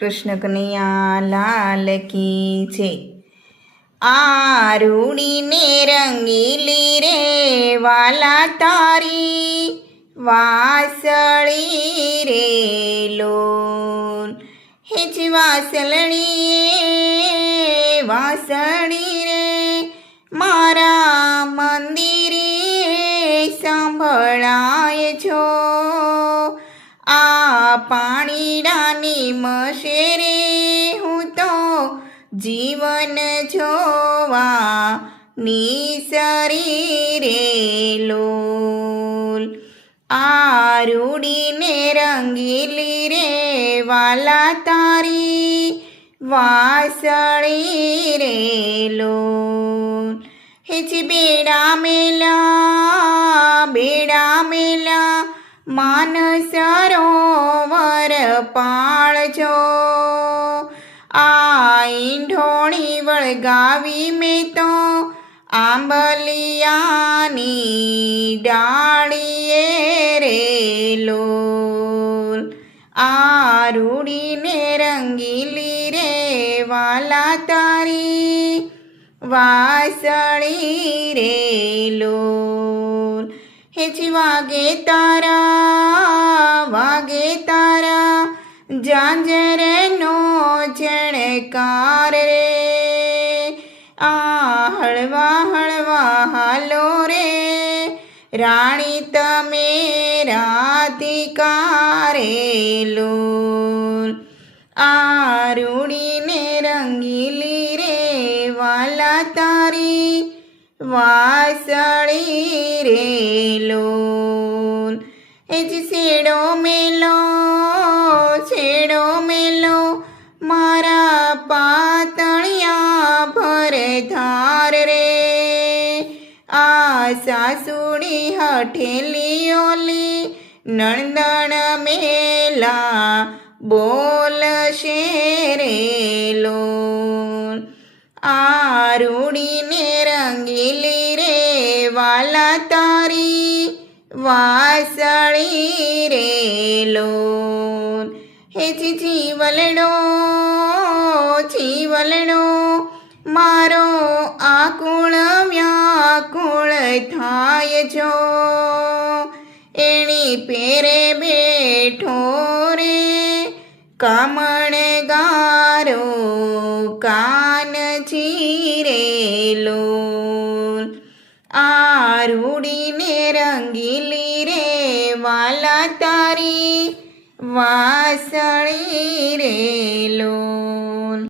કૃષ્ણ કનૈયા લાલ કી છે। આરૂડીને રંગીલી રે વાલા તારી વાસળી રે લોલ। હેચ વાસળી રે મારા મંદિરે સાંભળાય છો। આ પાણીડાની મશેરે હું તો જીવન જોવા નિસરી રે લોલ। આરૂડીને રંગીલી રે વાલા તારી વાસળી રે લોલ। હેચ બેડા મેલા માનસરોવર પાળજો। આ ઈંઢોણી વળગાવી મેં તો આંબલિયાની ડાળીએ રે લોલ। આરૂડીને રંગીલી રે વાલા તારી વાસળી રે લોલ। હેચ વાગે તારા ઝાંઝરનો ઝણકાર રે। આ હળવા હાલો રે રાણી તમે રાધિકા રે લોલ। આરૂડીને રંગીલી રે વાલા તારી વાસળી રે લોલ। હેચ છેડો મેલો મારા પાતળિયા ભર ધાર રે। આ સાસુડી હઠેલી ઓલી નણંદણ મેલા બોલશે રે લોલ। આરૂડીને રંગીલી રે વાલા તારી વાસળી રે લોલ। હેચ જીવલડો મારો આકુળ વ્યાકુળ થાય છો। એણી પેરે બેઠો રે કામણગારો કાનજી રે લોલ। આરૂડીને રંગીલી રે વાલા તારી વાસળી રે